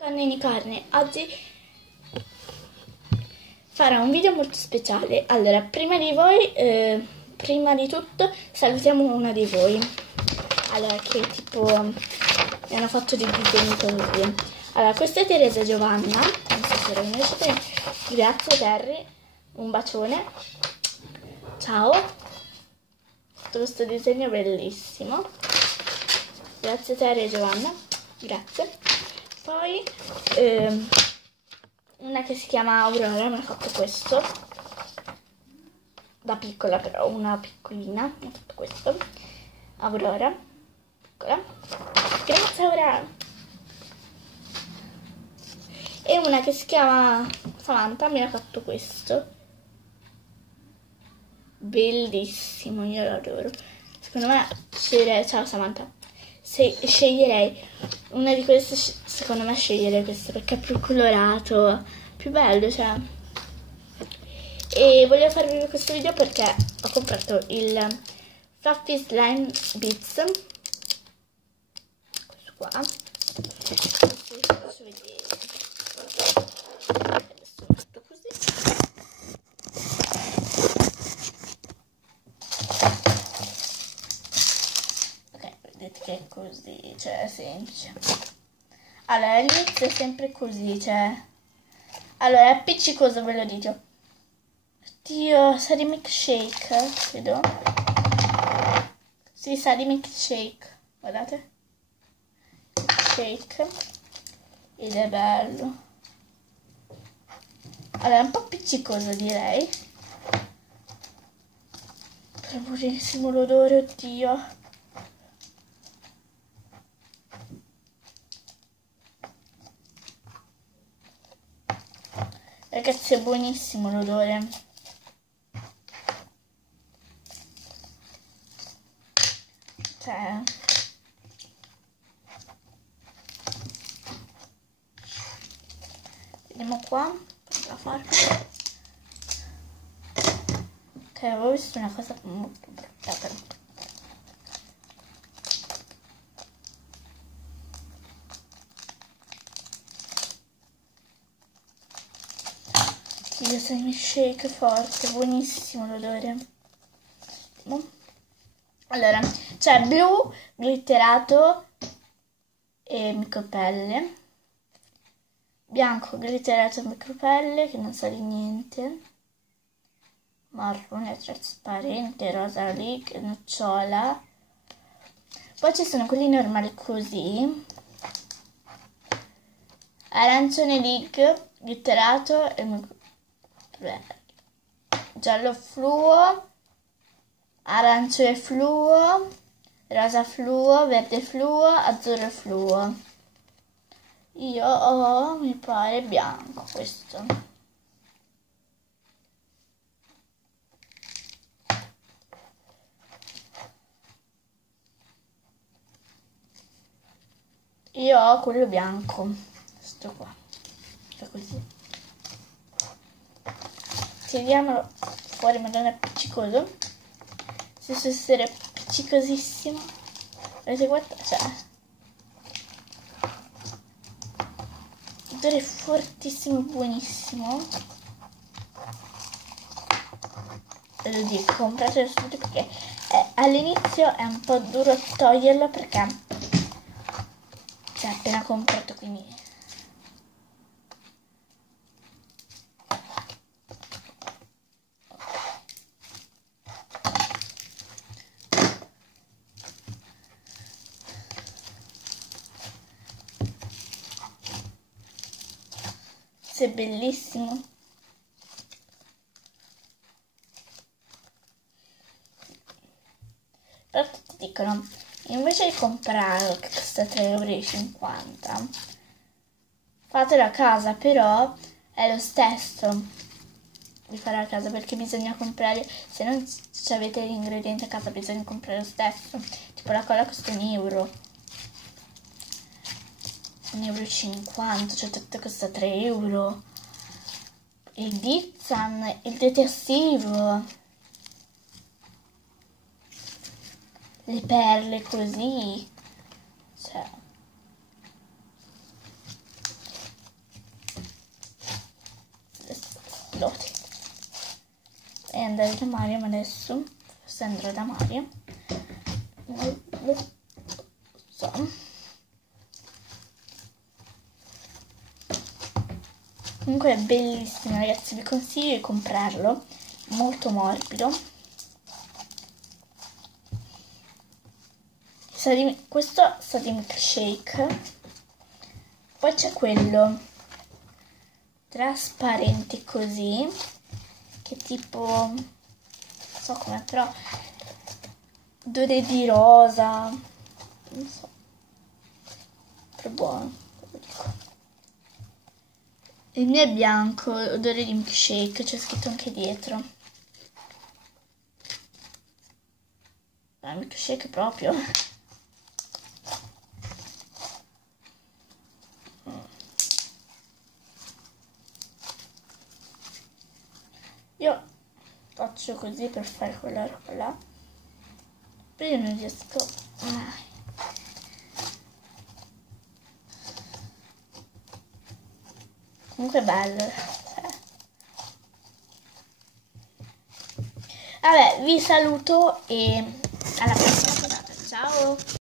Cannini Carne, oggi farò un video molto speciale. Allora, prima di tutto salutiamo una di voi. Allora, che tipo mi hanno fatto dei disegni così. Allora, questa è Teresa Giovanna, non so se lo conoscete. Grazie Terry, un bacione. Ciao. Tutto questo disegno è bellissimo. Grazie Terry e Giovanna, grazie. Poi una che si chiama Aurora mi ha fatto questo, da piccola però, una piccolina, mi ha fatto questo. Aurora, piccola. Grazie Aurora. E una che si chiama Samantha mi ha fatto questo. Bellissimo, io lo adoro. Secondo me sceglierei, ciao Samantha, sceglierei una di queste, secondo me sceglierei questo perché è più colorato, più bello, cioè. E voglio farvi vedere questo video perché ho comprato il Fluffy Slime Beats, questo qua. Adesso vi faccio vedere. Adesso metto così. Vedete che è così, cioè è semplice. Allora, all'inizio è sempre così, cioè. Allora, è appiccicoso, ve lo dico. Oddio, sa di milkshake, credo. Sì, sa di milkshake, guardate. Milkshake. Ed è bello. Allora, è un po' appiccicoso, direi. Però buonissimo l'odore, oddio. Ragazzi, è buonissimo l'odore. Cioè, vediamo qua, la farca. Ok, avevo visto una cosa molto brutta però. Io sei milkshake forte, buonissimo l'odore. Allora, c'è blu, glitterato e micropelle. Bianco, glitterato e micropelle, che non sa di niente. Marrone, trasparente, rosa leak, nocciola. Poi ci sono quelli normali così. Arancione leak, glitterato e micropelle. Giallo fluo, arancione fluo, rosa fluo, verde fluo, azzurro fluo. Io ho, mi pare, bianco questo. Io ho quello bianco, questo qua, cioè così. Tiriamolo fuori, ma non è appiccicoso. Se so essere appiccicosissimo. Vedete, guarda, cioè. L'odore è fortissimo, buonissimo. Ve lo dico, compratelo subito perché all'inizio è un po' duro toglierlo perché cioè appena comprato, quindi. È bellissimo. Però tutti dicono, invece di comprarlo che costa 3,50 €, fatelo a casa, però è lo stesso di fare a casa perché bisogna comprare, se non avete gli ingredienti a casa bisogna comprare lo stesso. Tipo la colla costa €1, 1,50 €, cioè tutto costa 3 €. Il Dixan, il detersivo, le perle così, cioè piloti. E andare da Mariam adesso. Forse andrò da Mariam. Non lo so. Comunque è bellissimo, ragazzi, vi consiglio di comprarlo, molto morbido. Questo sa di milkshake. Poi c'è quello trasparente così, che tipo, non so come, però odore di rosa, non so, però buono, lo dico. Il mio è bianco, odore di milkshake, c'è scritto anche dietro. Milkshake proprio. Io faccio così per fare quella roba là. Però io non riesco mai. Comunque è bello. Vabbè, vi saluto e alla prossima puntata. Ciao!